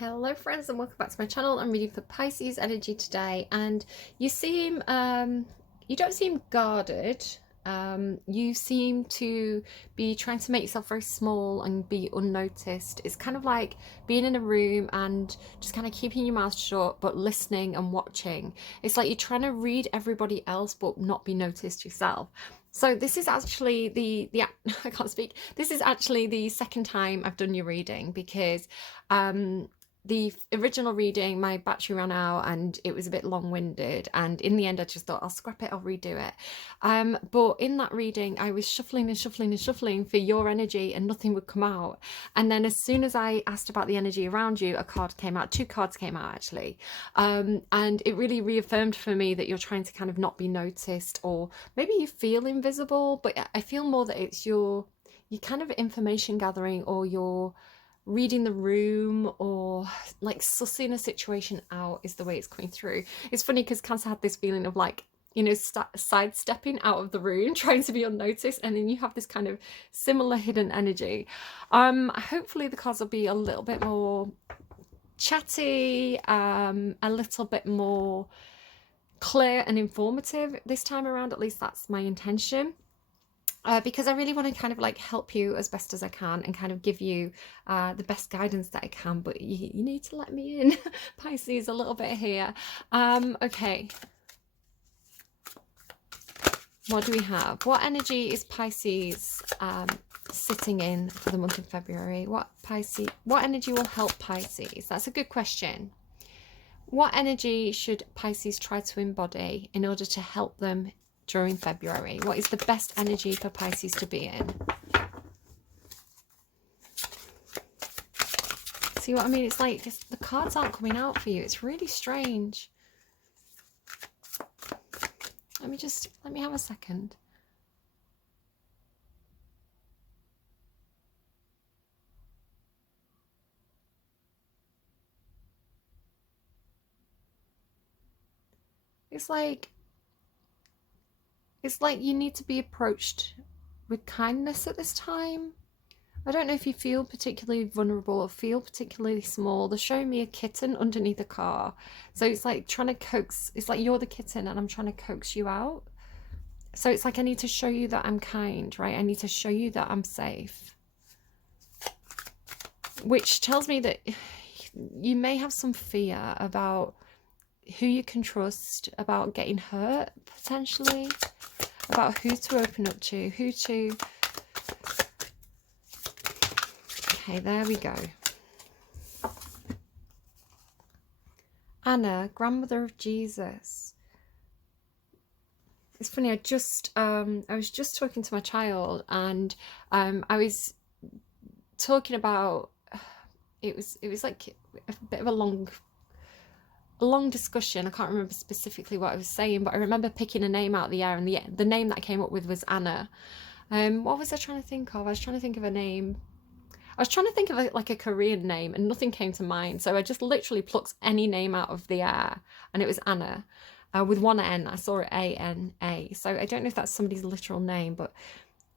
Hello friends and welcome back to my channel. I'm reading for Pisces energy today, and you seem you don't seem guarded. You seem to be trying to make yourself very small and be unnoticed. It's kind of like being in a room and just kind of keeping your mouth shut but listening and watching. It's like you're trying to read everybody else but not be noticed yourself. So this is actually the I can't speak. This is actually the second time I've done your reading because the original reading, my battery ran out and it was a bit long-winded, and in the end I just thought I'll scrap it, I'll redo it. But in that reading I was shuffling and shuffling and shuffling for your energy and nothing would come out, and then as soon as I asked about the energy around you, a card came out. Two cards came out actually, and it really reaffirmed for me that you're trying to kind of not be noticed, or maybe you feel invisible, but I feel more that it's your kind of information gathering, or your reading the room, or like sussing a situation out is the way it's coming through. It's funny because Cancer had this feeling of like, you know, sidestepping out of the room, trying to be unnoticed, and then you have this kind of similar hidden energy. Hopefully the cards will be a little bit more chatty, a little bit more clear and informative this time around. At least that's my intention. Because I really want to kind of like help you as best as I can and kind of give you the best guidance that I can, but you need to let me in, Pisces, a little bit here. Okay. What do we have? What energy is Pisces sitting in for the month of February? What energy will help Pisces? That's a good question. What energy should Pisces try to embody in order to help them during February? What is the best energy for Pisces to be in? See what I mean? It's like the cards aren't coming out for you. It's really strange. Let me have a second. It's like you need to be approached with kindness at this time. I don't know if you feel particularly vulnerable or feel particularly small. They're showing me a kitten underneath a car. So it's like trying to coax, it's like you're the kitten and I'm trying to coax you out. So it's like I need to show you that I'm kind, right? I need to show you that I'm safe. Which tells me that you may have some fear about who you can trust, about getting hurt potentially, about who to open up to, who to... Okay, there we go. Anna, grandmother of Jesus. It's funny, I was just talking to my child, and I was talking about, it was like a bit of a long discussion. I can't remember specifically what I was saying, but I remember picking a name out of the air, and the name that I came up with was Anna. What was I trying to think of? I was trying to think of a name. I was trying to think of like a Korean name, and nothing came to mind. So I just literally plucked any name out of the air, and it was Anna, with one N. I saw it A-N-A. So I don't know if that's somebody's literal name, but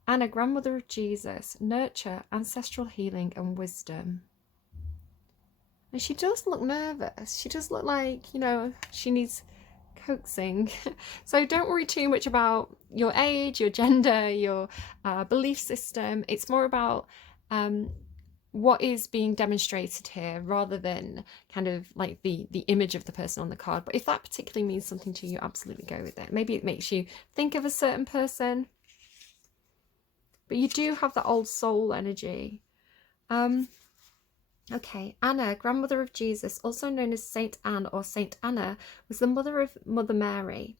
Anna, grandmother of Jesus, nurture, ancestral healing, and wisdom. And she does look nervous. She does look like, you know, she needs coaxing. So don't worry too much about your age, your gender, your belief system. It's more about what is being demonstrated here, rather than kind of like the image of the person on the card. But if that particularly means something to you, absolutely go with it. Maybe it makes you think of a certain person, but you do have that old soul energy. Okay, Anna, grandmother of Jesus, also known as Saint Anne or Saint Anna, was the mother of Mother Mary.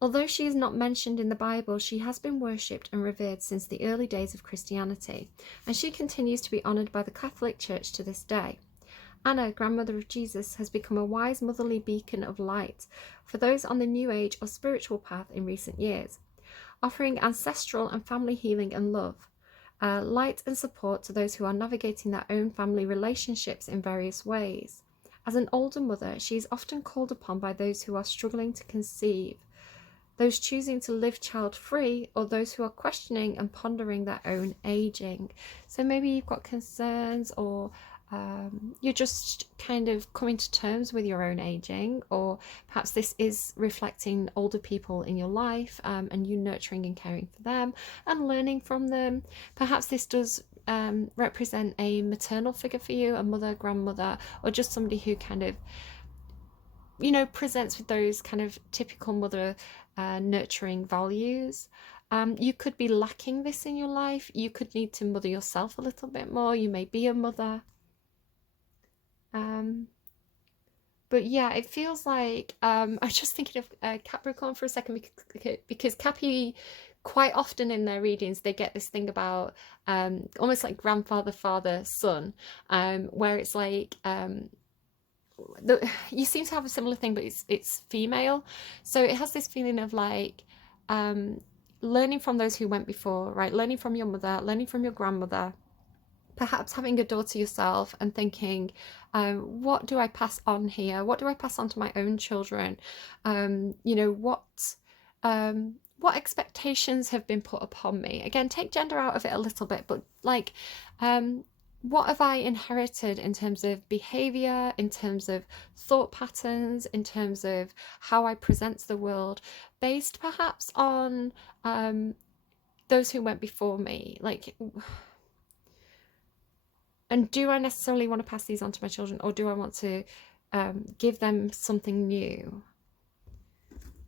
Although she is not mentioned in the Bible, she has been worshipped and revered since the early days of Christianity, and she continues to be honoured by the Catholic Church to this day. Anna, grandmother of Jesus, has become a wise motherly beacon of light for those on the New Age or spiritual path in recent years, offering ancestral and family healing and love. Light and support to those who are navigating their own family relationships in various ways. As an older mother, she is often called upon by those who are struggling to conceive, those choosing to live child-free, or those who are questioning and pondering their own aging. So maybe you've got concerns or you're just kind of coming to terms with your own aging, or perhaps this is reflecting older people in your life, and you nurturing and caring for them and learning from them. Perhaps this does represent a maternal figure for you, a mother, grandmother, or just somebody who kind of, you know, presents with those kind of typical mother nurturing values. You could be lacking this in your life. You could need to mother yourself a little bit more. You may be a mother. But yeah, it feels like I was just thinking of Capricorn for a second, because Capi, quite often in their readings, they get this thing about almost like grandfather, father, son, where it's like you seem to have a similar thing, but it's female, so it has this feeling of like learning from those who went before, right? Learning from your mother, learning from your grandmother, perhaps having a daughter yourself and thinking, what do I pass on here? What do I pass on to my own children? You know, what expectations have been put upon me? Again, take gender out of it a little bit, but like, what have I inherited in terms of behavior, in terms of thought patterns, in terms of how I present to the world, based perhaps on those who went before me? Like, and do I necessarily want to pass these on to my children, or do I want to give them something new?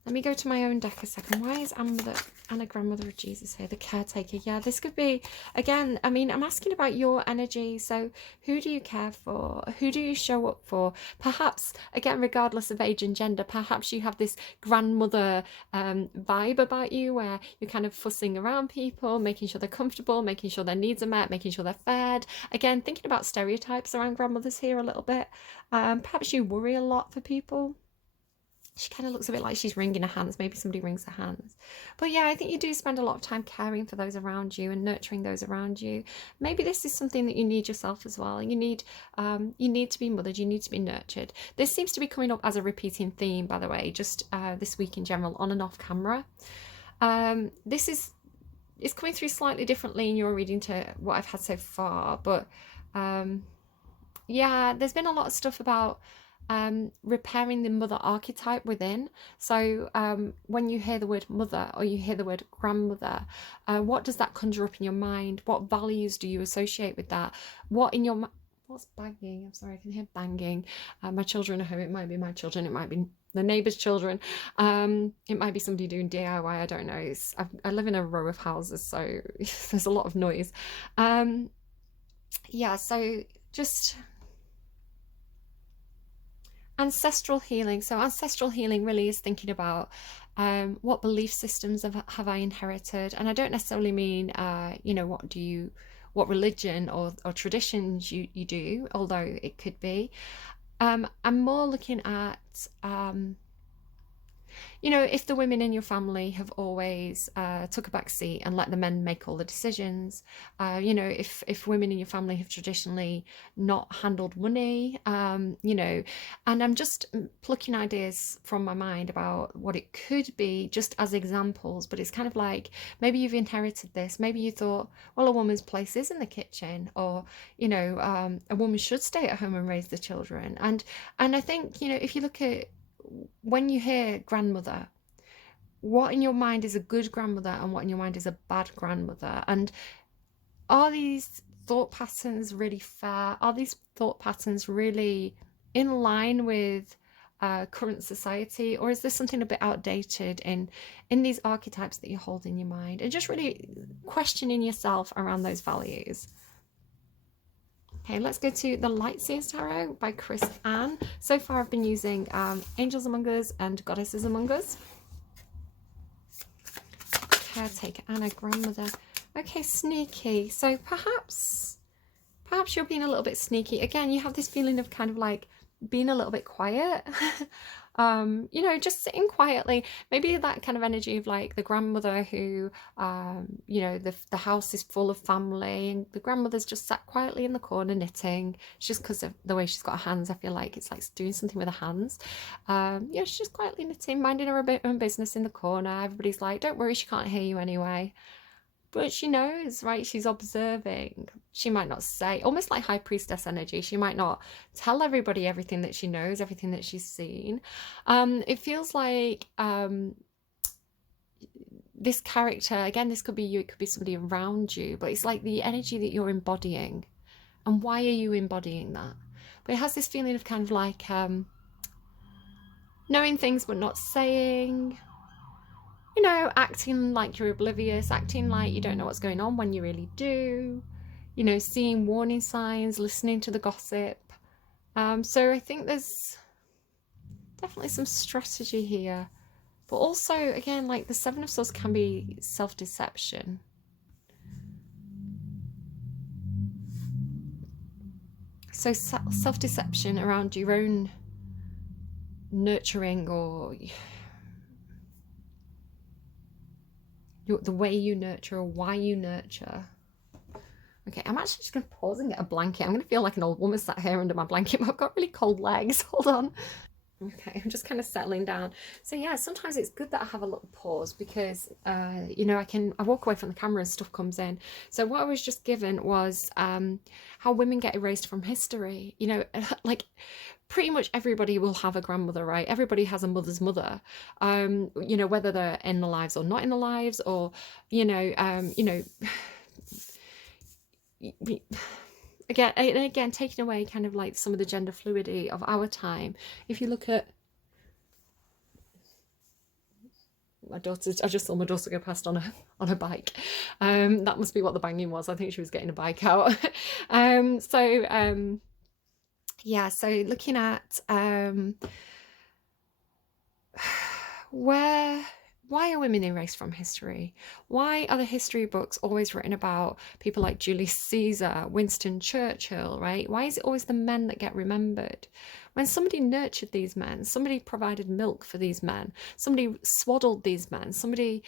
Let me go to my own deck a second. Why is Anna Grandmother of Jesus here? The caretaker. Yeah, this could be, again, I mean, I'm asking about your energy. So who do you care for? Who do you show up for? Perhaps, again, regardless of age and gender, perhaps you have this grandmother vibe about you, where you're kind of fussing around people, making sure they're comfortable, making sure their needs are met, making sure they're fed. Again, thinking about stereotypes around grandmothers here a little bit. Perhaps you worry a lot for people. She kind of looks a bit like she's wringing her hands. Maybe somebody wrings her hands. But yeah, I think you do spend a lot of time caring for those around you and nurturing those around you. Maybe this is something that you need yourself as well. You need to be mothered. You need to be nurtured. This seems to be coming up as a repeating theme, by the way, just this week in general, on and off camera. This is coming through slightly differently in your reading to what I've had so far. But yeah, there's been a lot of stuff about repairing the mother archetype within. So when you hear the word mother, or you hear the word grandmother, what does that conjure up in your mind? What values do you associate with that? What in your what's banging? I'm sorry, I can hear banging. My children are home. It might be my children, it might be the neighbour's children, it might be somebody doing DIY, I don't know. I live in a row of houses, so there's a lot of noise. Yeah, so just ancestral healing. So ancestral healing really is thinking about what belief systems have I inherited, and I don't necessarily mean you know, what religion or traditions you do, although it could be. I'm more looking at you know, if the women in your family have always took a back seat and let the men make all the decisions, you know, if women in your family have traditionally not handled money, you know, and I'm just plucking ideas from my mind about what it could be, just as examples. But it's kind of like, maybe you've inherited this. Maybe you thought, well, a woman's place is in the kitchen, or, you know, a woman should stay at home and raise the children. And I think, you know, if you look at, when you hear grandmother, what in your mind is a good grandmother and what in your mind is a bad grandmother? And are these thought patterns really fair? Are these thought patterns really in line with current society, or is there something a bit outdated in these archetypes that you hold in your mind? And just really questioning yourself around those values. Okay, let's go to the Lightseers Tarot by Chris Ann. So far I've been using Angels Among Us and Goddesses Among Us. Caretaker, Anna, grandmother. Okay, sneaky. So perhaps you're being a little bit sneaky. Again, you have this feeling of kind of like being a little bit quiet. You know, just sitting quietly. Maybe that kind of energy of like the grandmother who, you know, the house is full of family and the grandmother's just sat quietly in the corner knitting. It's just because of the way she's got her hands. I feel like it's like doing something with her hands. Yeah, she's just quietly knitting, minding her own business in the corner. Everybody's like, don't worry, she can't hear you anyway. but she knows, right? She's observing. She might not say, almost like high priestess energy. She might not tell everybody everything that she knows, everything that she's seen. It feels like this character, again, this could be you, it could be somebody around you, but it's like the energy that you're embodying. And why are you embodying that? But it has this feeling of kind of like knowing things but not saying, you know, acting like you're oblivious, acting like you don't know what's going on when you really do, you know, seeing warning signs, listening to the gossip. So I think there's definitely some strategy here. But also, again, like the Seven of Swords can be self-deception. So self-deception around your own nurturing or the way you nurture or why you nurture. Okay, I'm actually just going to pause and get a blanket. I'm going to feel like an old woman sat here under my blanket, but I've got really cold legs. Hold on. Okay, I'm just kind of settling down. So yeah, sometimes it's good that I have a little pause because, you know, I walk away from the camera and stuff comes in. So what I was just given was how women get erased from history. You know, like pretty much everybody will have a grandmother, right? Everybody has a mother's mother. You know, whether they're in the lives or not in the lives, or you know, again, taking away kind of like some of the gender fluidity of our time. If you look at my daughter's, I just saw my daughter go past on a bike. That must be what the banging was. I think she was getting a bike out. Yeah, so looking at why are women erased from history? Why are the history books always written about people like Julius Caesar, Winston Churchill, right? Why is it always the men that get remembered? When somebody nurtured these men, somebody provided milk for these men, somebody swaddled these men, somebody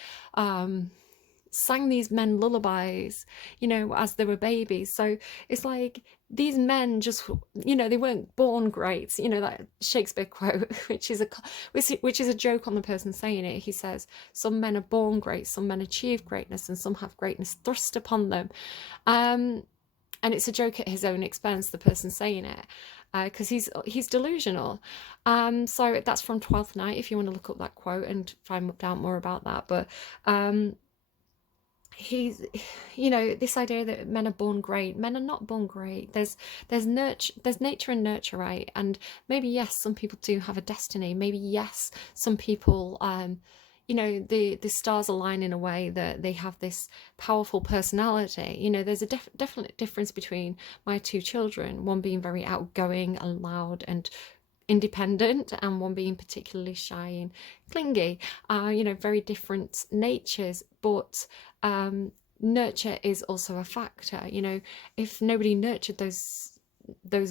sang these men lullabies, you know, as they were babies. So it's like these men just, you know, they weren't born great. You know, that Shakespeare quote, which is a joke on the person saying it. He says, some men are born great, some men achieve greatness, and some have greatness thrust upon them. And it's a joke at his own expense, the person saying it, because he's delusional. So that's from 12th Night, if you want to look up that quote and find out more about that. But he's, you know, this idea that men are born great. Men are not born great. There's nature and nurture, right? And maybe yes, some people do have a destiny. Maybe yes, some people you know, the stars align in a way that they have this powerful personality. You know, there's a definite difference between my two children, one being very outgoing and loud and independent, and one being particularly shy and clingy. You know, very different natures, but nurture is also a factor. You know, if nobody nurtured those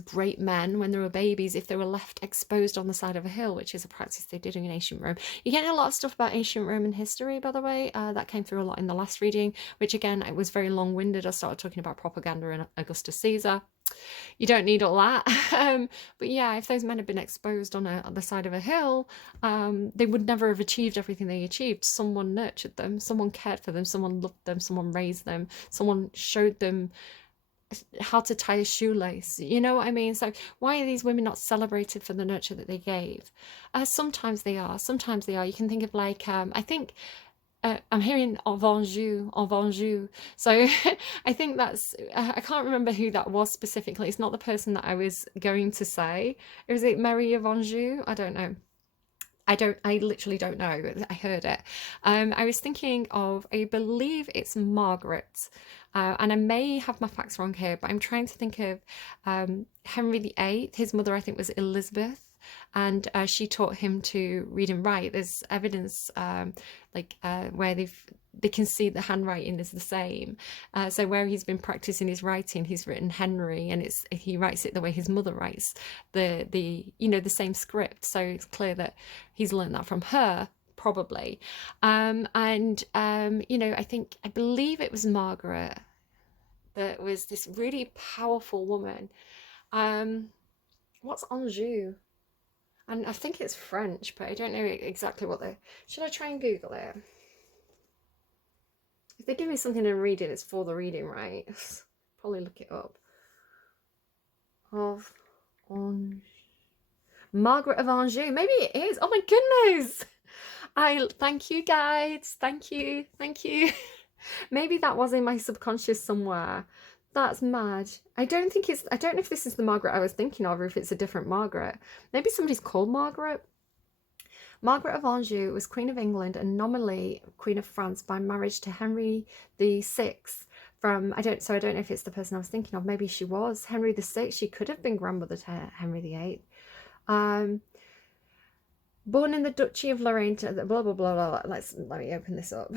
great men when they were babies, if they were left exposed on the side of a hill, which is a practice they did in ancient Rome. You're getting a lot of stuff about ancient Roman history, by the way. That came through a lot in the last reading, which again, it was very long-winded. I started talking about propaganda and Augustus Caesar. You don't need all that. But yeah, if those men had been exposed on the side of a hill, they would never have achieved everything they achieved. Someone nurtured them, someone cared for them, someone loved them, someone raised them, someone showed them how to tie a shoelace. You know what I mean? So why are these women not celebrated for the nurture that they gave? Sometimes they are. Sometimes they are. You can think of like, I think I'm hearing en Venjou. So I think that's, I can't remember who that was specifically. It's not the person that I was going to say. Was it Mary of Anjou? I don't know. I literally don't know. I heard it. I was thinking of, I believe it's Margaret. And I may have my facts wrong here, but I'm trying to think of Henry VIII. His mother, I think, was Elizabeth. And she taught him to read and write. There's evidence where they can see the handwriting is the same. So where he's been practicing his writing, he's written Henry, and he writes it the way his mother writes the same script. So it's clear that he's learned that from her, probably. You know, I believe it was Margaret that was this really powerful woman. What's Anjou? And I think it's French, but I don't know exactly what they... Should I try and Google it? If they give me something in reading, it's for the reading, right? Probably look it up. Of Anjou. Margaret of Anjou. Maybe it is. Oh my goodness. Thank you, guides. Thank you. Thank you. Maybe that was in my subconscious somewhere. That's mad. I don't know if this is the Margaret I was thinking of or if it's a different Margaret. Maybe somebody's called Margaret. Margaret of Anjou was Queen of England and nominally Queen of France by marriage to Henry VI. I don't know if it's the person I was thinking of. Maybe she was Henry VI. She could have been grandmother to Henry VIII. Born in the Duchy of Lorraine, blah blah blah blah. Let me open this up.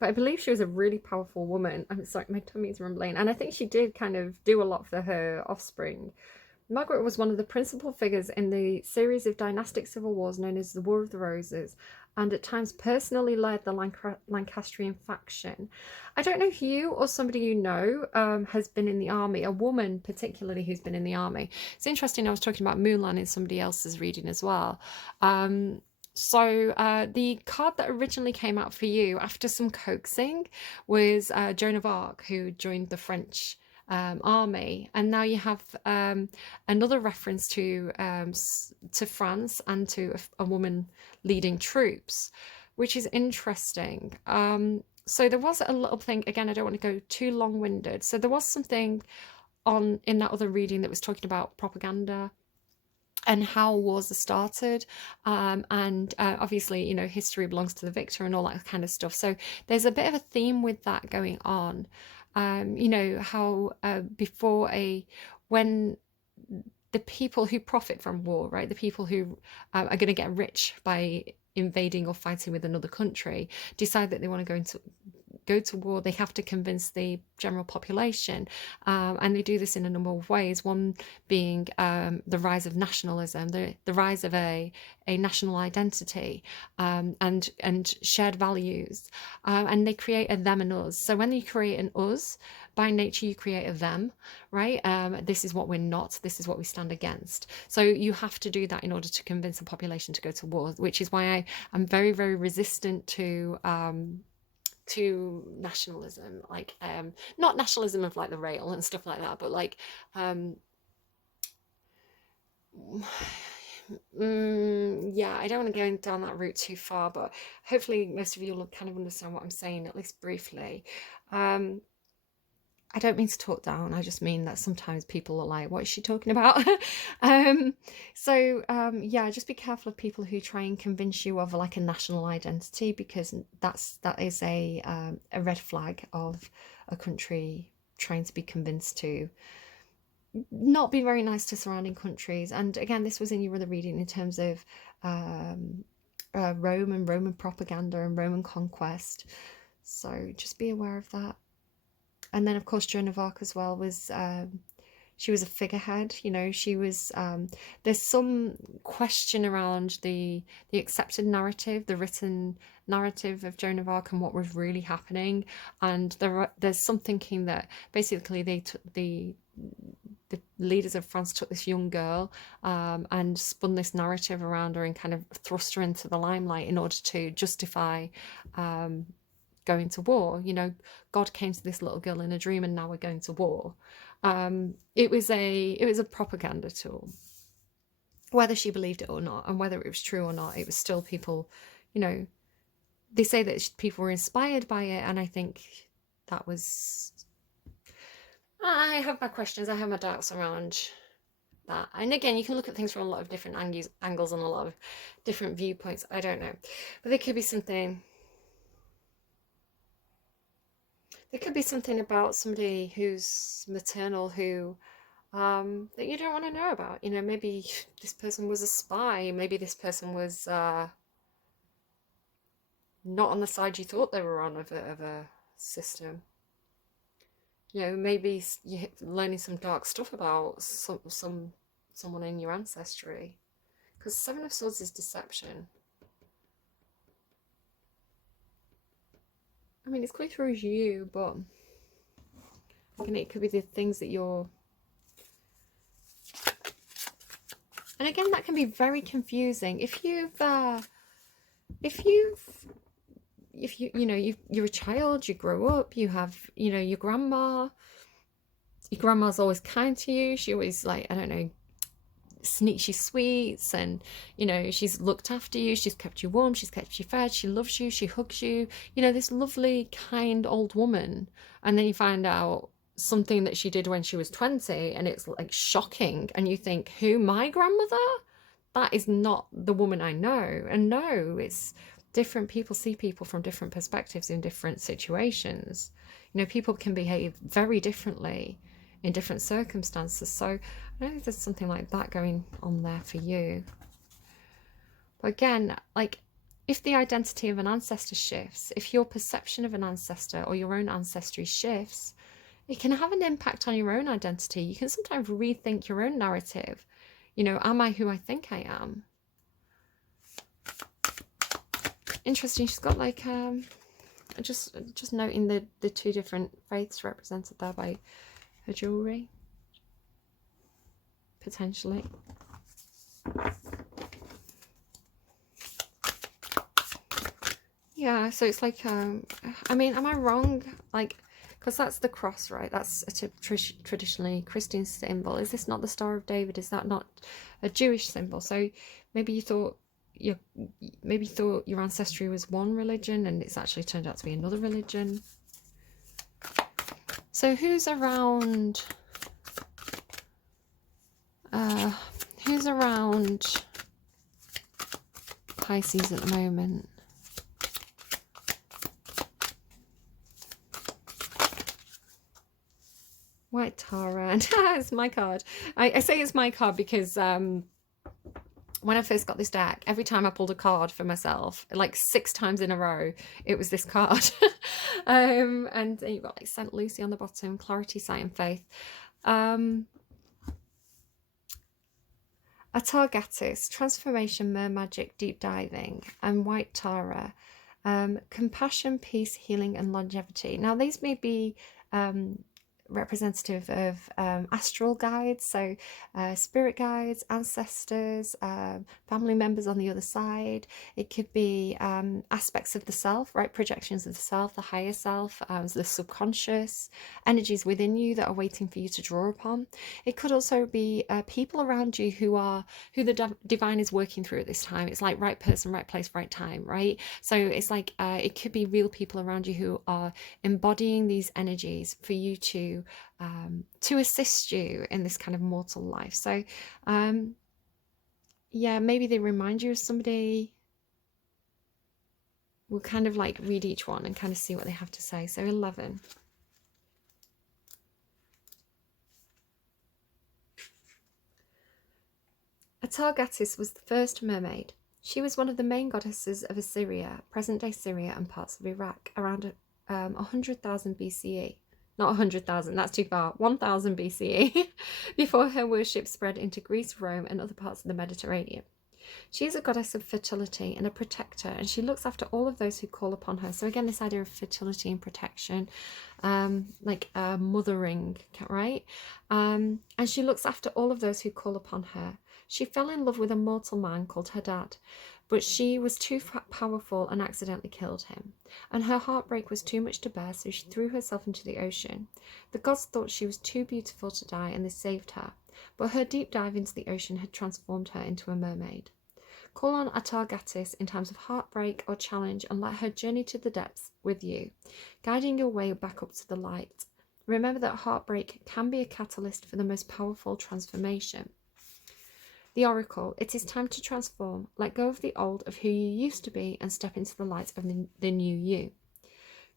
But I believe she was a really powerful woman. I'm sorry, my tummy's rumbling. And I think she did kind of do a lot for her offspring. Margaret was one of the principal figures in the series of dynastic civil wars known as the War of the Roses, and at times personally led the Lancastrian faction. I don't know if you or somebody you know has been in the army, a woman particularly who's been in the army. It's interesting, I was talking about Mulan in somebody else's reading as well. So the card that originally came out for you after some coaxing was Joan of Arc, who joined the French army, and now you have another reference to France and to a woman leading troops, which is interesting. So there was a little thing, again, I don't want to go too long-winded. So there was something in that other reading that was talking about propaganda and how wars are started, and obviously, you know, history belongs to the victor and all that kind of stuff. So there's a bit of a theme with that going on. You know, how when the people who profit from war, right, the people who are going to get rich by invading or fighting with another country, decide that they want to go to war, they have to convince the general population, and they do this in a number of ways. One being the rise of nationalism, the rise of a national identity, and shared values, and they create a them and us. So when you create an us, by nature you create a them, right? This is what we're not, this is what we stand against. So you have to do that in order to convince a population to go to war, which is why I'm very, very resistant to nationalism, like not nationalism of like the rail and stuff like that, but like yeah, I don't want to go down that route too far, but hopefully most of you will kind of understand what I'm saying, at least briefly. I don't mean to talk down, I just mean that sometimes people are like, what is she talking about? Yeah, just be careful of people who try and convince you of like a national identity, because that is a red flag of a country trying to be convinced to not be very nice to surrounding countries. And again, this was in your other reading in terms of Rome and Roman propaganda and Roman conquest. So just be aware of that. And then, of course, Joan of Arc as well was, she was a figurehead, you know, she was, there's some question around the accepted narrative, the written narrative of Joan of Arc and what was really happening. And there's some thinking that basically the leaders of France took this young girl and spun this narrative around her and kind of thrust her into the limelight in order to justify going to war. You know, God came to this little girl in a dream and now we're going to war. It was a propaganda tool. Whether she believed it or not, and whether it was true or not, it was still people, you know, they say that people were inspired by it, and I think that was, I have my questions, I have my doubts around that. And again, you can look at things from a lot of different angles and a lot of different viewpoints. I don't know, but there could be something about somebody who's maternal who that you don't want to know about. You know, maybe this person was a spy, maybe this person was not on the side you thought they were on of a system. You know, maybe you're learning some dark stuff about someone in your ancestry, because Seven of Swords is deception. I mean, it's coming through as you, but it could be the things that you're And again, that can be very confusing. If you you're a child, you grow up, you have, your grandma's always kind to you. She always, like, I don't know, sneaks you sweets, and she's looked after you, she's kept you warm, she's kept you fed, she loves you, she hugs you, this lovely, kind old woman. And then you find out something that she did when she was 20, and it's like shocking, and you think, who, my grandmother? That is not the woman I know. And no, it's different. People see people from different perspectives in different situations. People can behave very differently in different circumstances. So I don't think there's something like that going on there for you. But again, like, if the identity of an ancestor shifts, if your perception of an ancestor or your own ancestry shifts, it can have an impact on your own identity. You can sometimes rethink your own narrative. Am I who I think I am? Interesting. She's got, like, just noting the two different faiths represented there by her jewellery, potentially. Yeah, so it's like, I mean, am I wrong? Like, because that's the cross, right? That's a traditionally Christian symbol. Is this not the Star of David? Is that not a Jewish symbol? So maybe you thought your ancestry was one religion, and it's actually turned out to be another religion. So who's around? Who's around Pisces at the moment? White Tara, and it's my card. I say it's my card because when I first got this deck, every time I pulled a card for myself, like 6 times in a row, it was this card. And then you've got, like, Saint Lucy on the bottom, clarity, sight, and faith. Atargatis, transformation, mer magic, deep diving, and White Tara, compassion, peace, healing, and longevity. Now, these may be representative of astral guides, so spirit guides, ancestors, family members on the other side. It could be aspects of the self, right? Projections of the self, the higher self, the subconscious energies within you that are waiting for you to draw upon. It could also be people around you who the divine is working through at this time. It's like right person, right place, right time, right? So it's like it could be real people around you who are embodying these energies for you to assist you in this kind of mortal life. So yeah, maybe they remind you of somebody. We'll kind of like read each one and kind of see what they have to say. So 11. Atargatis was the first mermaid. She was one of the main goddesses of Assyria, present-day Syria, and parts of Iraq around 100,000 BCE. Not 100,000, that's too far. 1000 BCE, before her worship spread into Greece, Rome, and other parts of the Mediterranean. She is a goddess of fertility and a protector, and she looks after all of those who call upon her. So again, this idea of fertility and protection, like mothering, right? And she looks after all of those who call upon her. She fell in love with a mortal man called her dad, but she was too powerful and accidentally killed him. And her heartbreak was too much to bear, so she threw herself into the ocean. The gods thought she was too beautiful to die, and they saved her. But her deep dive into the ocean had transformed her into a mermaid. Call on Atargatis in times of heartbreak or challenge, and let her journey to the depths with you, guiding your way back up to the light. Remember that heartbreak can be a catalyst for the most powerful transformation. The Oracle, it is time to transform. Let go of the old, of who you used to be, and step into the light of the new you.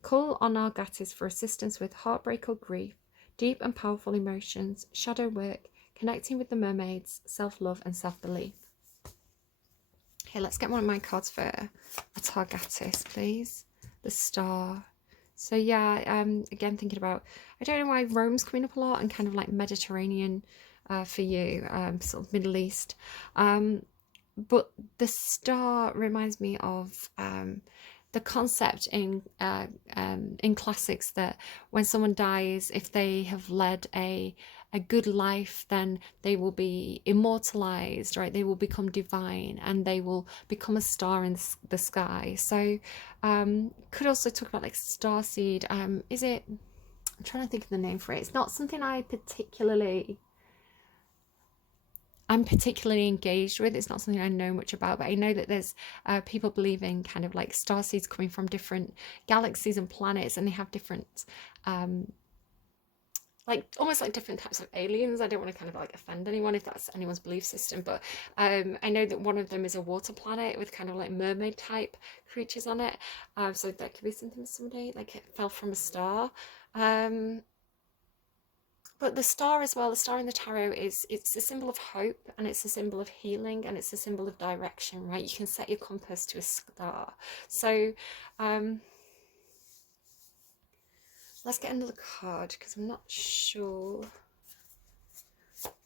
Call on Atargatis for assistance with heartbreak or grief, deep and powerful emotions, shadow work, connecting with the mermaids, self-love, and self-belief. Okay, let's get one of my cards for Atargatis, please. The Star. So yeah, again, thinking about, I don't know why Rome's coming up a lot, and kind of like Mediterranean for you, sort of Middle East. But the Star reminds me of the concept in classics that when someone dies, if they have led a a good life, then they will be immortalized, right? They will become divine and they will become a star in the sky. So could also talk about like starseed. Is it, I'm trying to think of the name for it. It's not something I'm particularly engaged with. It's not something I know much about, but I know that there's people believing kind of like star seeds coming from different galaxies and planets, and they have different like almost like different types of aliens. I don't want to kind of like offend anyone if that's anyone's belief system, but I know that one of them is a water planet with kind of like mermaid type creatures on it. So that could be something with somebody, like it fell from a star. But the star as well, the star in the tarot it's a symbol of hope, and it's a symbol of healing, and it's a symbol of direction, right? You can set your compass to a star. So let's get another card because I'm not sure.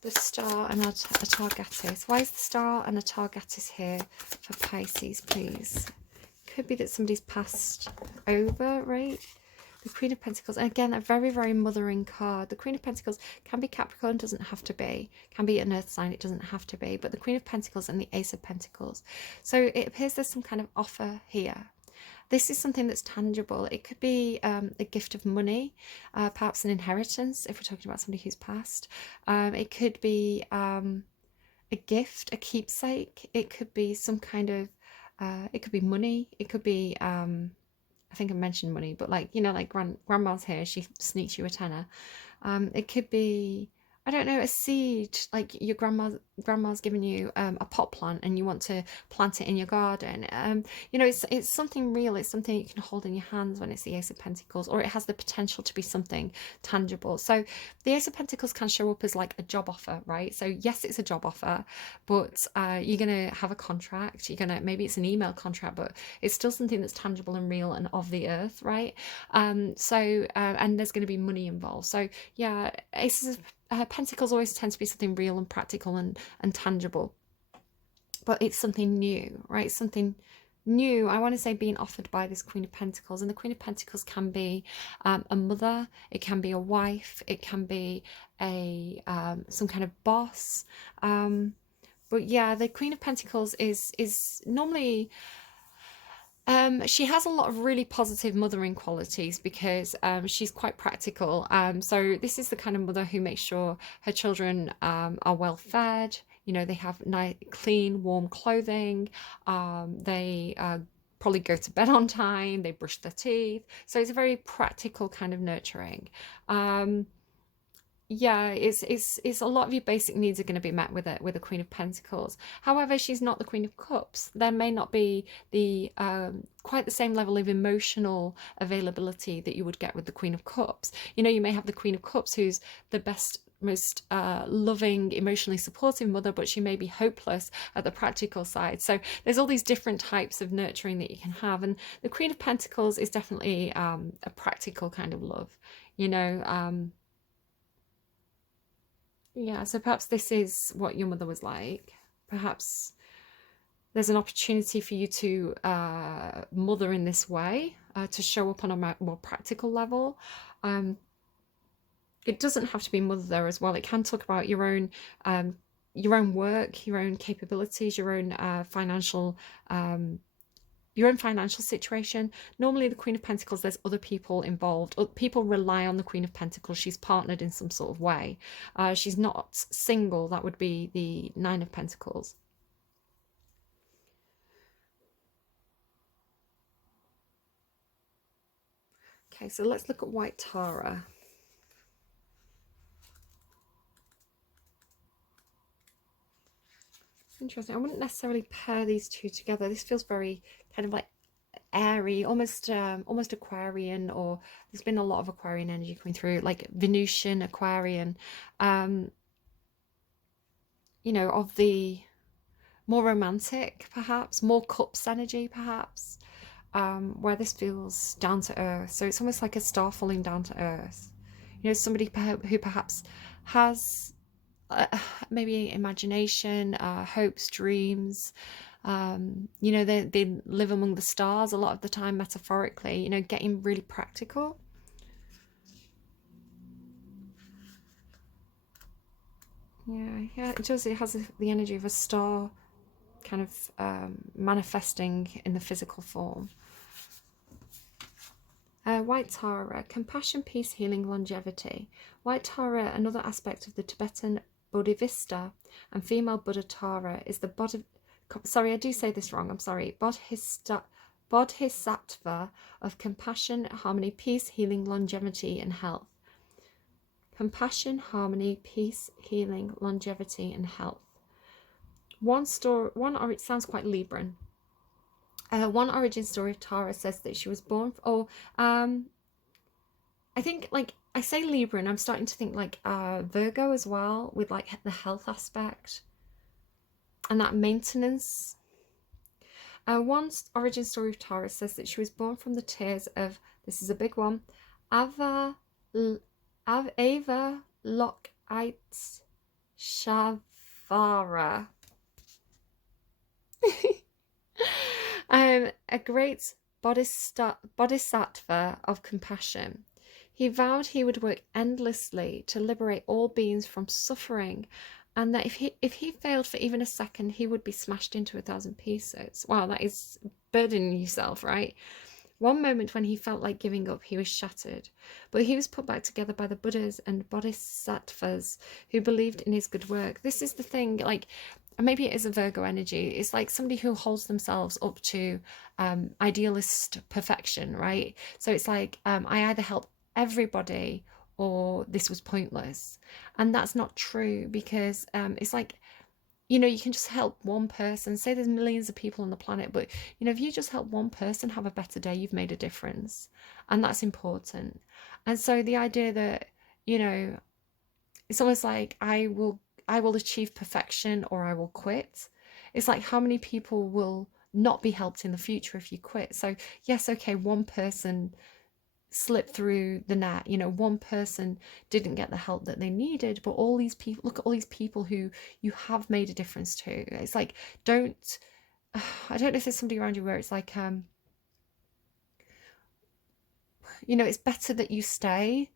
The star and a Targatis. Why is the star and a Targatis here for Pisces, please? Could be that somebody's passed over, right? The Queen of Pentacles, and again, a very, very mothering card. The Queen of Pentacles can be Capricorn, doesn't have to be. Can be an earth sign, it doesn't have to be. But the Queen of Pentacles and the Ace of Pentacles. So it appears there's some kind of offer here. This is something that's tangible. It could be a gift of money, perhaps an inheritance, if we're talking about somebody who's passed. It could be a gift, a keepsake. It could be some kind of, it could be money. It could be... I think I mentioned money, but like, you know, like grandma's here, she sneaks you a tenner. It could be, I don't know, a seed, like your grandma's giving you a pot plant and you want to plant it in your garden. You know, it's something real. It's something you can hold in your hands when it's the Ace of Pentacles, or it has the potential to be something tangible. So the Ace of Pentacles can show up as like a job offer, right? So yes, it's a job offer, but you're going to have a contract. You're going to, maybe it's an email contract, but it's still something that's tangible and real and of the earth, right? And there's going to be money involved. So yeah, Aces of Pentacles always tend to be something real and practical and tangible, but it's something new, right? Something new, I want to say, being offered by this Queen of Pentacles. And the Queen of Pentacles can be a mother, it can be a wife, it can be a some kind of boss. But yeah, the Queen of Pentacles is normally... she has a lot of really positive mothering qualities because she's quite practical. So this is the kind of mother who makes sure her children are well fed. You know, they have nice, clean, warm clothing. They probably go to bed on time. They brush their teeth. So it's a very practical kind of nurturing. Yeah, it's a lot of your basic needs are going to be met with a Queen of Pentacles. However, she's not the Queen of Cups. There may not be the quite the same level of emotional availability that you would get with the Queen of Cups. You know, you may have the Queen of Cups who's the best, most loving, emotionally supportive mother, but she may be hopeless at the practical side. So there's all these different types of nurturing that you can have, and the Queen of Pentacles is definitely a practical kind of love, you know. Yeah, so perhaps this is what your mother was like. Perhaps there's an opportunity for you to mother in this way, to show up on a more practical level. It doesn't have to be mother there as well. It can talk about your own work, your own capabilities, your own financial situation. Normally the Queen of Pentacles, there's other people involved. People rely on the Queen of Pentacles. She's partnered in some sort of way. She's not single. That would be the Nine of Pentacles. Okay, so let's look at White Tara. Interesting. I wouldn't necessarily pair these two together. This feels very kind of like airy, almost Aquarian, or there's been a lot of Aquarian energy coming through, like Venusian, Aquarian, you know, of the more romantic, perhaps more cups energy, perhaps, where this feels down to earth. So it's almost like a star falling down to earth, you know, somebody who perhaps has maybe imagination, hopes, dreams. You know, they live among the stars a lot of the time, metaphorically, you know, getting really practical. Yeah, it does. It has the energy of a star kind of manifesting in the physical form. White Tara, compassion, peace, healing, longevity. White Tara, another aspect of the Tibetan Bodhisattva and female Buddha Tara, is the sorry, I do say this wrong, I'm sorry. Bodhisattva of compassion, harmony, peace, healing, longevity, and health. Compassion, harmony, peace, healing, longevity, and health. Or it sounds quite Libran. One origin story of Tara says that she was born, I think, like, I say Libra and I'm starting to think like Virgo as well, with like the health aspect and that maintenance. One origin story of Tara says that she was born from the tears of, this is a big one, Ava Lokites Shavara. A great bodhisattva of compassion. He vowed he would work endlessly to liberate all beings from suffering, and that if he failed for even a second, he would be smashed into 1,000 pieces. Wow, that is burdening yourself, right? One moment when he felt like giving up, he was shattered, but he was put back together by the Buddhas and Bodhisattvas who believed in his good work. This is the thing, like, maybe it is a Virgo energy. It's like somebody who holds themselves up to idealist perfection, right? So it's like, I either help everybody or this was pointless. And that's not true, because it's like, you know, you can just help one person. Say there's millions of people on the planet, but, you know, if you just help one person have a better day, you've made a difference. And that's important. And so the idea that, you know, it's almost like I will achieve perfection or I will quit. It's like, how many people will not be helped in the future if you quit? So yes, okay, one person slipped through the net, you know, one person didn't get the help that they needed, but all these people, look at all these people who you have made a difference to. It's like, I don't know if there's somebody around you where it's like, you know, it's better that you stay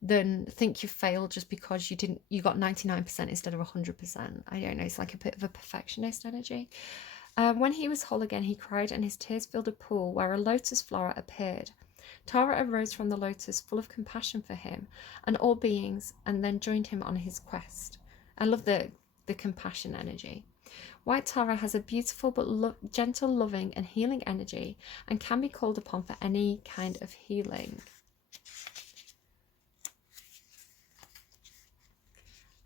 than think you failed just because you got 99% instead of 100%. I don't know, it's like a bit of a perfectionist energy. When he was whole again, he cried and his tears filled a pool where a lotus flower appeared. Tara arose from the lotus full of compassion for him and all beings, and then joined him on his quest. I love the compassion energy. White Tara has a beautiful but gentle, loving and healing energy and can be called upon for any kind of healing.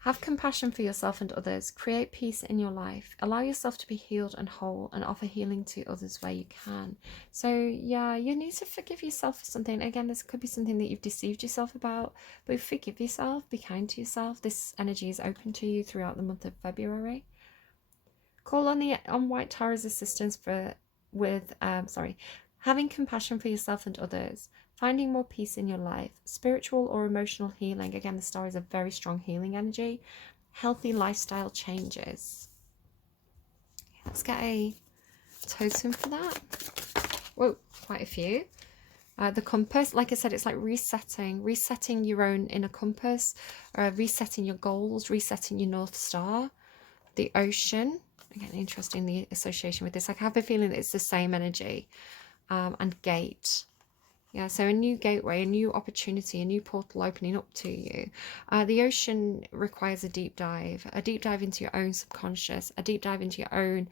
Have compassion for yourself and others. Create peace in your life. Allow yourself to be healed and whole, and offer healing to others where you can. So yeah, you need to forgive yourself for something. Again, this could be something that you've deceived yourself about, but forgive yourself. Be kind to yourself. This energy is open to you throughout the month of February. Call on White Tara's assistance having compassion for yourself and others. Finding more peace in your life, spiritual or emotional healing. Again, the star is a very strong healing energy. Healthy lifestyle changes. Let's get a totem for that. Whoa, quite a few. The compass, like I said, it's like resetting your own inner compass, resetting your goals, resetting your North Star. The ocean, again, interesting, the association with this. I have a feeling that it's the same energy. And gate. Yeah, so a new gateway, a new opportunity, a new portal opening up to you. The ocean requires a deep dive into your own subconscious, a deep dive into your own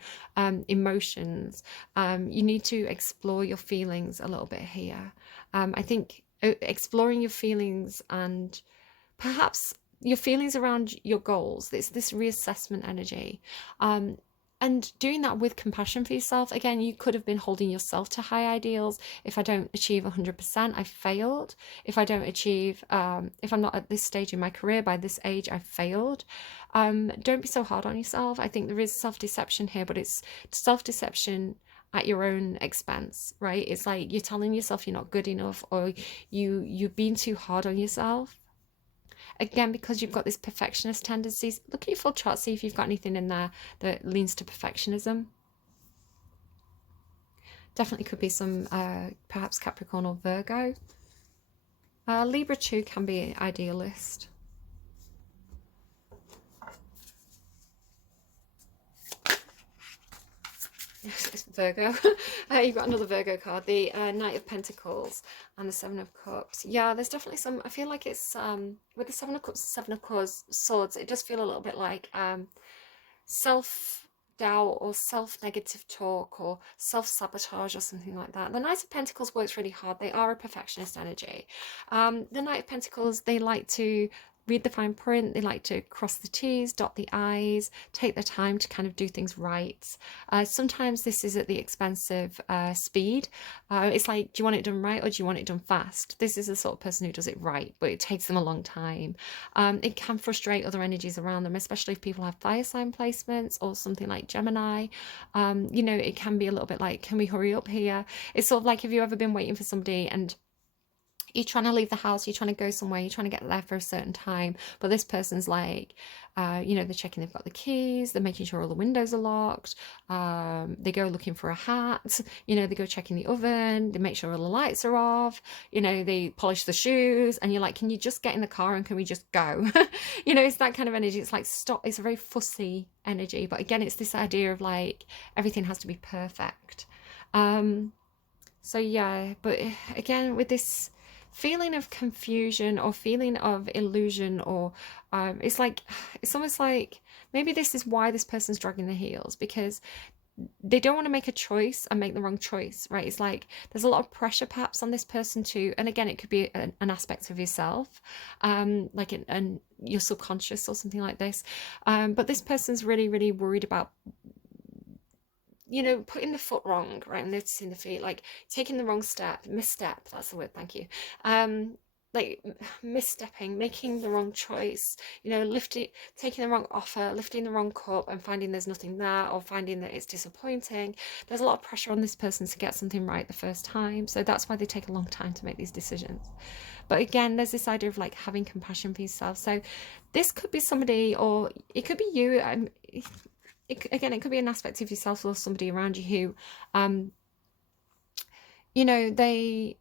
emotions. You need to explore your feelings a little bit here. I think exploring your feelings and perhaps your feelings around your goals, this reassessment energy. And doing that with compassion for yourself. Again, you could have been holding yourself to high ideals. If I don't achieve 100%, I failed. If I don't achieve, if I'm not at this stage in my career, by this age, I failed. Don't be so hard on yourself. I think there is self-deception here, but it's self-deception at your own expense, right? It's like you're telling yourself you're not good enough, or you've been too hard on yourself. Again, because you've got this perfectionist tendencies, look at your full chart, see if you've got anything in there that leans to perfectionism. Definitely could be some, perhaps Capricorn or Virgo. Libra too can be idealist. it's Virgo. You've got another Virgo card, the Knight of Pentacles and the Seven of Cups. Yeah, there's definitely some, I feel like it's, with the Seven of Cups, Seven of Swords, it does feel a little bit like self-doubt or self-negative talk or self-sabotage or something like that. The Knight of Pentacles works really hard. They are a perfectionist energy. The Knight of Pentacles, they like to read the fine print. They like to cross the T's, dot the I's, take their time to kind of do things right. Sometimes this is at the expense of speed. It's like, do you want it done right or do you want it done fast? This is the sort of person who does it right, but it takes them a long time. It can frustrate other energies around them, especially if people have fire sign placements or something like Gemini. You know, it can be a little bit like, can we hurry up here? It's sort of like, have you ever been waiting for somebody and you're trying to leave the house, you're trying to go somewhere, you're trying to get there for a certain time, but this person's like, you know, they're checking they've got the keys, they're making sure all the windows are locked, they go looking for a hat, you know, they go checking the oven, they make sure all the lights are off, you know, they polish the shoes, and you're like, can you just get in the car and can we just go? You know, it's that kind of energy. It's like, stop. It's a very fussy energy, but again, it's this idea of like everything has to be perfect. So yeah, but again, with this feeling of confusion or feeling of illusion, or it's like, it's almost like maybe this is why this person's dragging their heels, because they don't want to make a choice and make the wrong choice, right? It's like there's a lot of pressure perhaps on this person too, and again, it could be an aspect of yourself, like an your subconscious or something like this, but this person's really, really worried about, you know, putting the foot wrong, right? Noticing the feet, like taking the wrong step, misstep, that's the word, thank you. Like misstepping, making the wrong choice, you know, taking the wrong offer, lifting the wrong cup and finding there's nothing there, or finding that it's disappointing. There's a lot of pressure on this person to get something right the first time. So that's why they take a long time to make these decisions. But again, there's this idea of like having compassion for yourself. So this could be somebody, or it could be you. Again, it could be an aspect of yourself or somebody around you who, you know, they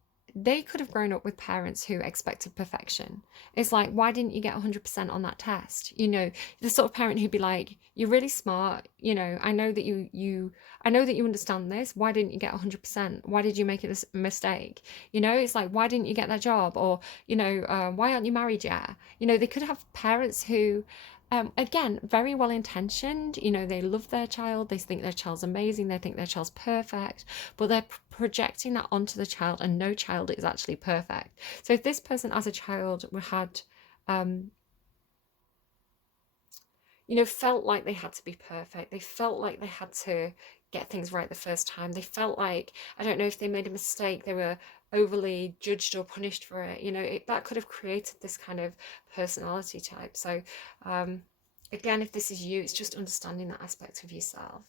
could have grown up with parents who expected perfection. It's like, why didn't you get 100% on that test? You know, the sort of parent who'd be like, you're really smart, you know, I know that I know that you understand this. Why didn't you get 100%? Why did you make a mistake? You know, it's like, why didn't you get that job? Or, you know, why aren't you married yet? You know, they could have parents who, again, very well intentioned, you know, they love their child, they think their child's amazing, they think their child's perfect, but they're projecting that onto the child, and no child is actually perfect. So if this person as a child had, you know, felt like they had to be perfect, they felt like they had to get things right the first time, they felt like, I don't know, if they made a mistake, they were overly judged or punished for it, you know, that could have created this kind of personality type. So again, if this is you, it's just understanding that aspect of yourself.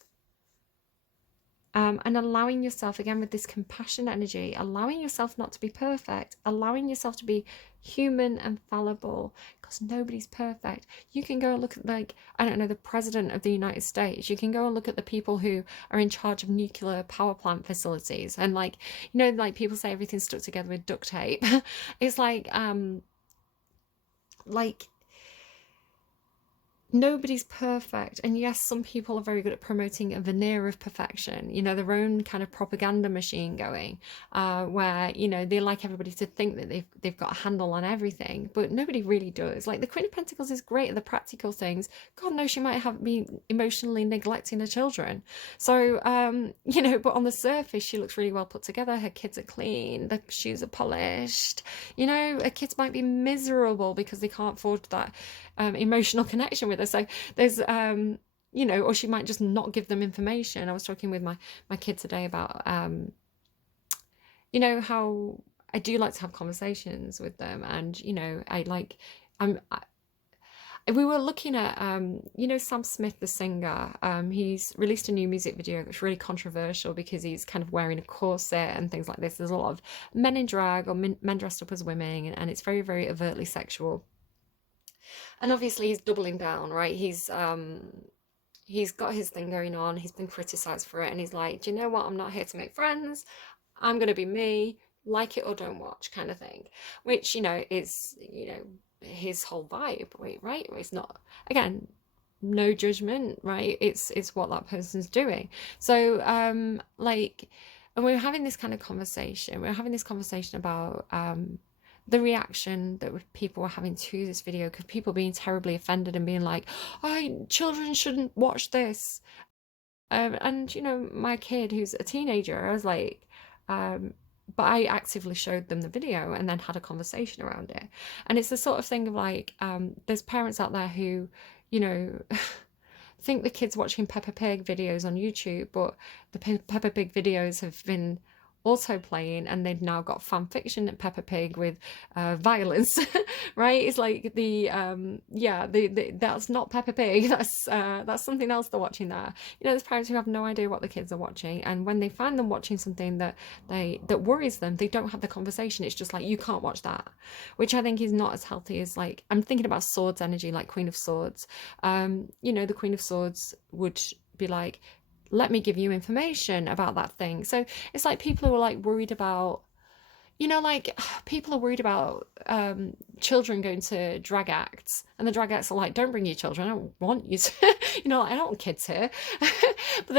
And allowing yourself, again, with this compassion energy, allowing yourself not to be perfect, allowing yourself to be human and fallible, because nobody's perfect. You can go and look at, like, I don't know, the president of the United States. You can go and look at the people who are in charge of nuclear power plant facilities, and, like, you know, like people say everything's stuck together with duct tape. It's like nobody's perfect, and yes, some people are very good at promoting a veneer of perfection, you know, their own kind of propaganda machine going, where, you know, they like everybody to think that they've got a handle on everything, but nobody really does. Like the Queen of Pentacles is great at the practical things. God knows she might have been emotionally neglecting her children, so you know, but on the surface she looks really well put together, her kids are clean, the shoes are polished, you know, her kids might be miserable because they can't afford that emotional connection with her. So there's you know, or she might just not give them information. I was talking with my kid today about you know, how I do like to have conversations with them, and you know, we were looking at you know, Sam Smith, the singer. He's released a new music video that's really controversial because he's kind of wearing a corset and things like this. There's a lot of men in drag, or men dressed up as women, and it's very, very overtly sexual. And obviously he's doubling down, right? He's got his thing going on, he's been criticized for it, and he's like, do you know what, I'm not here to make friends, I'm gonna be me, like it or don't watch, kind of thing. Which, you know, is, you know, his whole vibe, right? It's not, again, no judgment, right? It's what that person's doing. So like, and we're having this kind of conversation. We're having this conversation about the reaction that people were having to this video, because people being terribly offended and being like, oh, children shouldn't watch this. And you know, my kid who's a teenager, I was like, but I actively showed them the video and then had a conversation around it. And it's the sort of thing of like, there's parents out there who, you know, think the kids watching Peppa Pig videos on YouTube, but the Peppa Pig videos have been auto playing and they've now got fan fiction at Peppa Pig with violence. Right? It's like the yeah, the that's not Peppa Pig. That's something else they're watching there. You know, there's parents who have no idea what the kids are watching, and when they find them watching something that worries them, they don't have the conversation. It's just like, you can't watch that, which I think is not as healthy as, like, I'm thinking about swords energy, like Queen of Swords. You know, the Queen of Swords would be like, let me give you information about that thing. So it's like people who are like worried about, you know, like people are worried about children going to drag acts, and the drag acts are like, don't bring your children, I don't want you to you know, like, I don't want kids here. But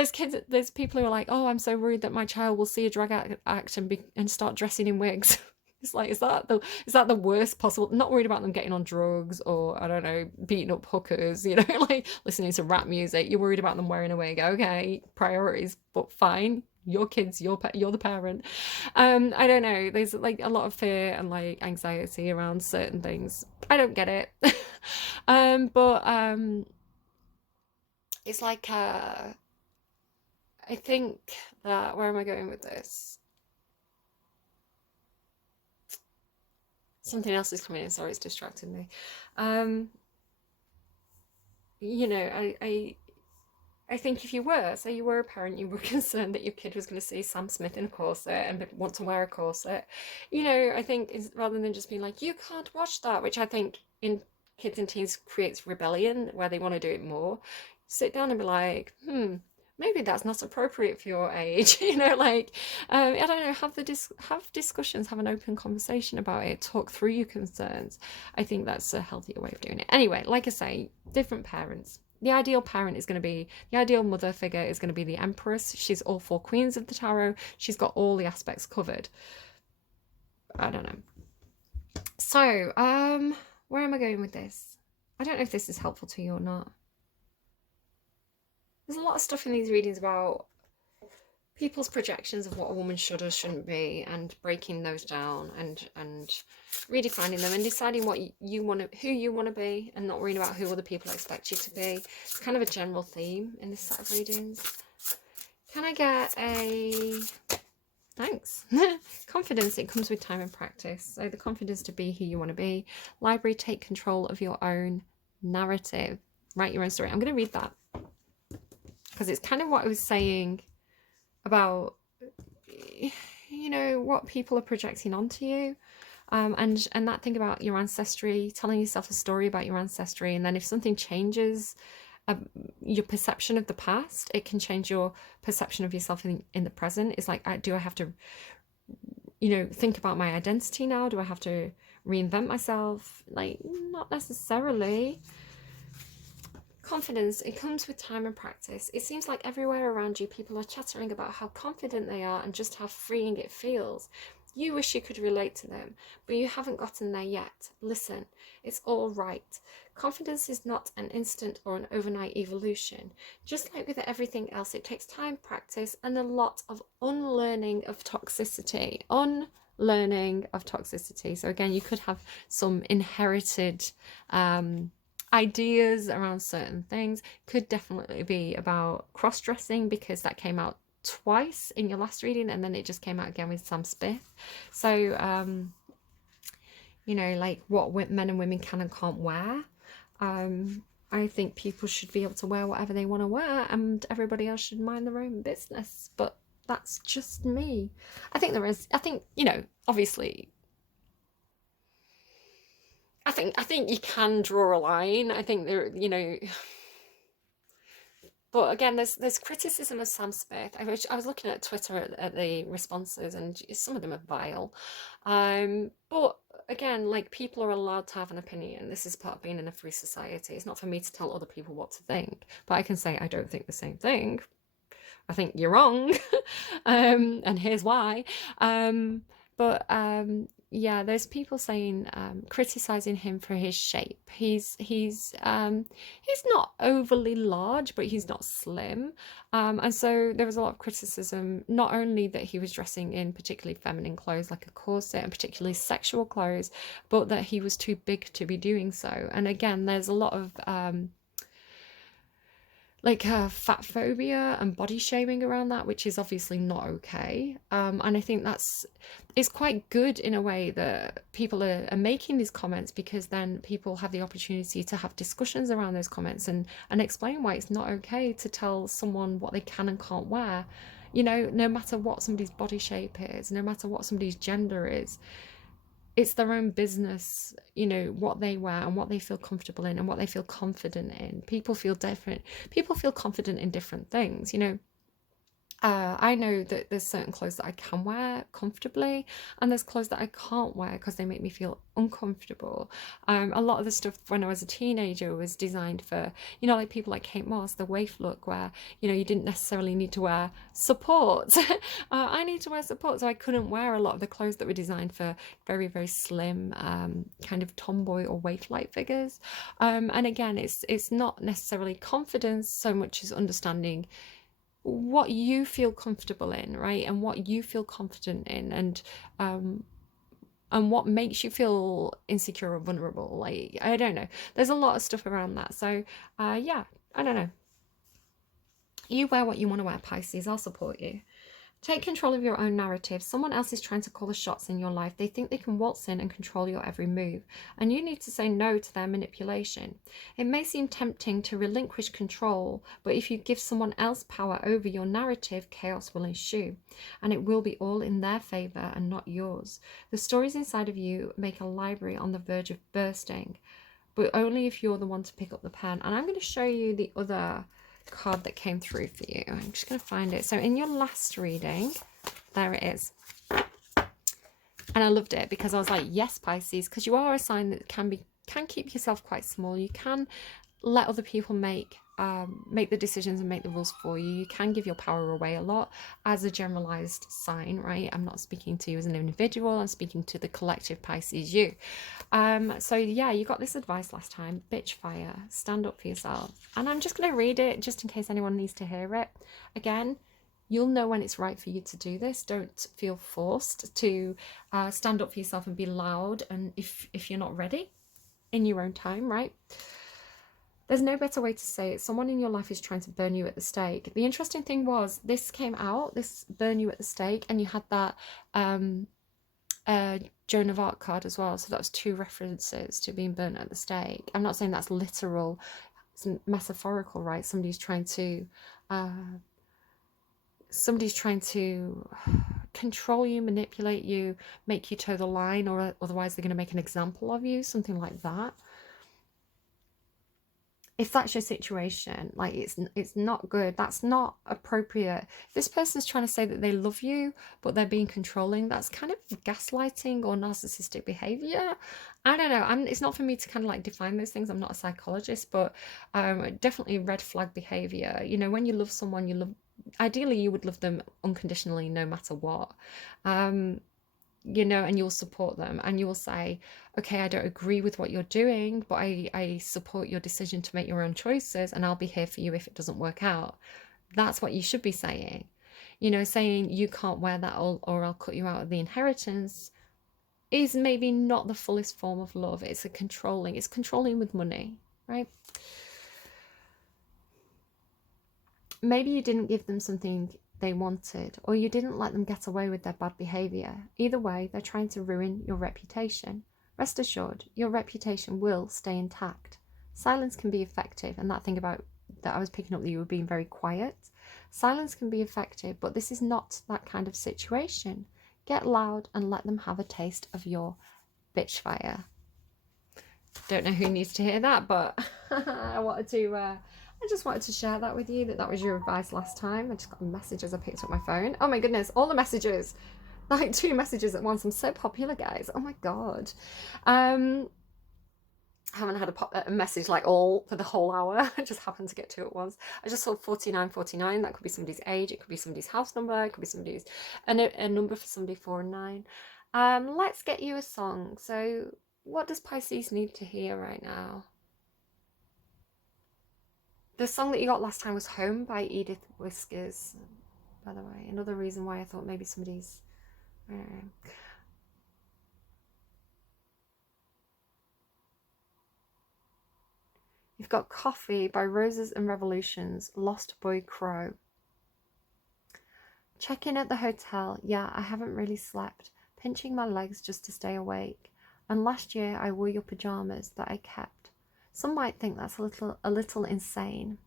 there's people who are like, oh, I'm so worried that my child will see a drag act and start dressing in wigs. It's like, is that the worst possible? Not worried about them getting on drugs or, I don't know, beating up hookers, you know, like listening to rap music. You're worried about them wearing a wig. Okay, priorities, but fine. Your kids, you're the parent. I don't know. There's like a lot of fear and like anxiety around certain things. I don't get it. But it's like I think that, where am I going with this? Something else is coming in. Sorry, it's distracting me. Um, you know, I think if you were, say you were a parent, you were concerned that your kid was going to see Sam Smith in a corset and want to wear a corset, you know, I think is, rather than just being like, you can't watch that, which I think in kids and teens creates rebellion where they want to do it more, sit down and be like, maybe that's not appropriate for your age. You know, like, I don't know, have discussions, have an open conversation about it, talk through your concerns. I think that's a healthier way of doing it. Anyway, like I say, different parents. The ideal parent is going to be, the ideal mother figure is going to be the Empress. She's all four queens of the tarot. She's got all the aspects covered. I don't know. So, where am I going with this? I don't know if this is helpful to you or not. There's a lot of stuff in these readings about people's projections of what a woman should or shouldn't be, and breaking those down and redefining them and deciding what you want to, who you want to be, and not worrying about who other people expect you to be. It's kind of a general theme in this set of readings. Can I get a thanks? Confidence, it comes with time and practice. So the confidence to be who you want to be. Library, take control of your own narrative. Write your own story. I'm going to read that because it's kind of what I was saying about, you know, what people are projecting onto you, and that thing about your ancestry, telling yourself a story about your ancestry, and then if something changes your perception of the past, it can change your perception of yourself in the present. It's like, do I have to, you know, think about my identity now? Do I have to reinvent myself? Like, not necessarily. Confidence, it comes with time and practice. It seems like everywhere around you, people are chattering about how confident they are and just how freeing it feels. You wish you could relate to them, but you haven't gotten there yet. Listen, it's all right. Confidence is not an instant or an overnight evolution. Just like with everything else, it takes time, practice, and a lot of unlearning of toxicity. Unlearning of toxicity. So again, you could have some inherited ideas around certain things. Could definitely be about cross-dressing, because that came out twice in your last reading, and then it just came out again with Sam Smith. So you know, like what men and women can and can't wear. I think people should be able to wear whatever they want to wear, and everybody else should mind their own business. But that's just me. I think you know, obviously, I think you can draw a line. I think there, you know, but again, there's criticism of Sam Smith. I was looking at Twitter at the responses, and some of them are vile. But again, like, people are allowed to have an opinion. This is part of being in a free society. It's not for me to tell other people what to think, but I can say I don't think the same thing. I think you're wrong, and here's why. Yeah, there's people saying, criticizing him for his shape. He's not overly large, but he's not slim. And so there was a lot of criticism, not only that he was dressing in particularly feminine clothes like a corset and particularly sexual clothes, but that he was too big to be doing so. And again, there's a lot of fat phobia and body shaming around that, which is obviously not okay. And I think it's quite good in a way that people are making these comments, because then people have the opportunity to have discussions around those comments and explain why it's not okay to tell someone what they can and can't wear. You know, no matter what somebody's body shape is, no matter what somebody's gender is, it's their own business, you know, what they wear and what they feel comfortable in and what they feel confident in. People feel different. People feel confident in different things, you know. I know that there's certain clothes that I can wear comfortably, and there's clothes that I can't wear because they make me feel uncomfortable. A lot of the stuff when I was a teenager was designed for, you know, like people like Kate Moss, the waif look, where, you know, you didn't necessarily need to wear support. I need to wear support, so I couldn't wear a lot of the clothes that were designed for very, very slim, kind of tomboy or waif-like figures. And again, it's not necessarily confidence so much as understanding what you feel comfortable in, right? And what you feel confident in, and what makes you feel insecure or vulnerable. Like, I don't know. There's a lot of stuff around that. So, yeah, I don't know. You wear what you want to wear, Pisces. I'll support you. Take control of your own narrative. Someone else is trying to call the shots in your life. They think they can waltz in and control your every move, and you need to say no to their manipulation. It may seem tempting to relinquish control, but if you give someone else power over your narrative, chaos will ensue, and it will be all in their favor and not yours. The stories inside of you make a library on the verge of bursting, but only if you're the one to pick up the pen. And I'm going to show you the other card that came through for you. I'm just going to find it. So in your last reading, there it is. And I loved it because I was like, yes, Pisces, because you are a sign that can keep yourself quite small. You can let other people make the decisions and make the rules for you. You can give your power away a lot as a generalized sign, right? I'm not speaking to you as an individual. I'm speaking to the collective Pisces you. So yeah, you got this advice last time. Bitch fire. Stand up for yourself. And I'm just going to read it just in case anyone needs to hear it. Again, you'll know when it's right for you to do this. Don't feel forced to stand up for yourself and be loud, and if you're not ready in your own time, right? There's no better way to say it. Someone in your life is trying to burn you at the stake. The interesting thing was, this came out, this burn you at the stake, and you had that Joan of Arc card as well. So that was two references to being burnt at the stake. I'm not saying that's literal. It's metaphorical, right? Somebody's trying to control you, manipulate you, make you toe the line, or otherwise they're going to make an example of you, something like that. If that's your situation, like, it's not good. That's not appropriate. If this person's trying to say that they love you, but they're being controlling, that's kind of gaslighting or narcissistic behavior. I don't know. It's not for me to kind of like define those things. I'm not a psychologist, but definitely red flag behavior. You know, when you love someone, ideally you would love them unconditionally, no matter what. You know, and you'll support them, and you will say, okay, I don't agree with what you're doing, but I support your decision to make your own choices, and I'll be here for you if it doesn't work out. That's what you should be saying. You know, saying you can't wear that, or I'll cut you out of the inheritance, is maybe not the fullest form of love. It's controlling with money, right? Maybe you didn't give them something they wanted, or you didn't let them get away with their bad behavior. Either way, they're trying to ruin your reputation. Rest assured, your reputation will stay intact. Silence can be effective, and that thing about that I was picking up that you were being very quiet. Silence can be effective, but this is not that kind of situation. Get loud and let them have a taste of your bitch fire. Don't know who needs to hear that, but I just wanted to share that with you, that was your advice last time. I just got a message as I picked up my phone. Oh my goodness, all the messages. Like 2 messages at once. I'm so popular, guys. Oh my god. I haven't had a message like all for the whole hour. I just happened to get 2 at once. I just saw 4949. That could be somebody's age. It could be somebody's house number. It could be somebody's a number for somebody 4 and 9. Let's get you a song. So what does Pisces need to hear right now? The song that you got last time was Home by Edith Whiskers, by the way. Another reason why I thought maybe somebody's... I don't know. You've got Coffee by Roses and Revolutions, Lostboycrow. Check in at the hotel. Yeah, I haven't really slept. Pinching my legs just to stay awake. And last year I wore your pajamas that I kept. Some might think that's a little insane.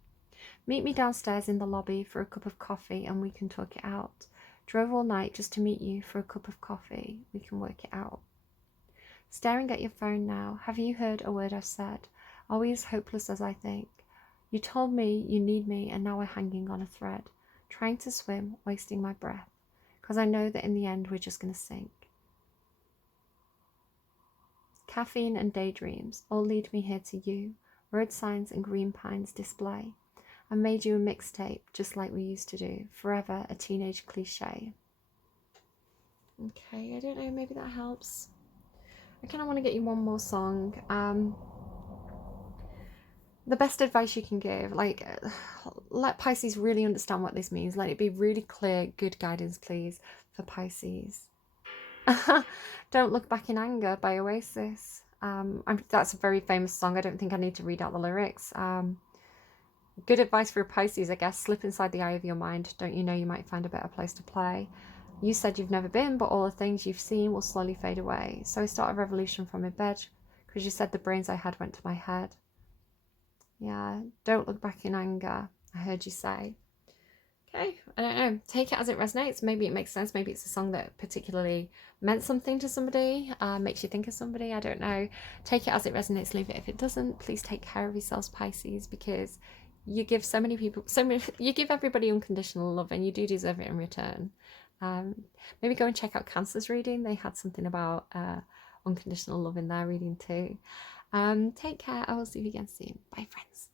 Meet me downstairs in the lobby for a cup of coffee and we can talk it out. Drove all night just to meet you for a cup of coffee. We can work it out. Staring at your phone now. Have you heard a word I've said? Are we as hopeless as I think? You told me you need me and now we're hanging on a thread. Trying to swim, wasting my breath. Because I know that in the end we're just going to sink. Caffeine and daydreams all lead me here to you. Road signs and green pines display. I made you a mixtape just like we used to do. Forever a teenage cliche. Okay, I don't know, maybe that helps. I kind of want to get you one more song. The best advice you can give, like, let Pisces really understand what this means. Let it be really clear. Good guidance, please, for Pisces. Don't Look Back in Anger by Oasis. That's a very famous song. I don't think I need to read out the lyrics. Good advice for a Pisces, I guess. Slip inside the eye of your mind. Don't you know you might find a better place to play? You said you've never been, but all the things you've seen will slowly fade away. So I start a revolution from my bed, because you said the brains I had went to my head. Yeah, don't look back in anger, I heard you say. Okay, I don't know. Take it as it resonates. Maybe it makes sense. Maybe it's a song that particularly meant something to somebody, makes you think of somebody. I don't know. Take it as it resonates. Leave it if it doesn't. Please take care of yourselves, Pisces, because you give so many people, you give everybody unconditional love, and you do deserve it in return. Maybe go and check out Cancer's reading. They had something about unconditional love in their reading too. Take care. I will see you again soon. Bye, friends.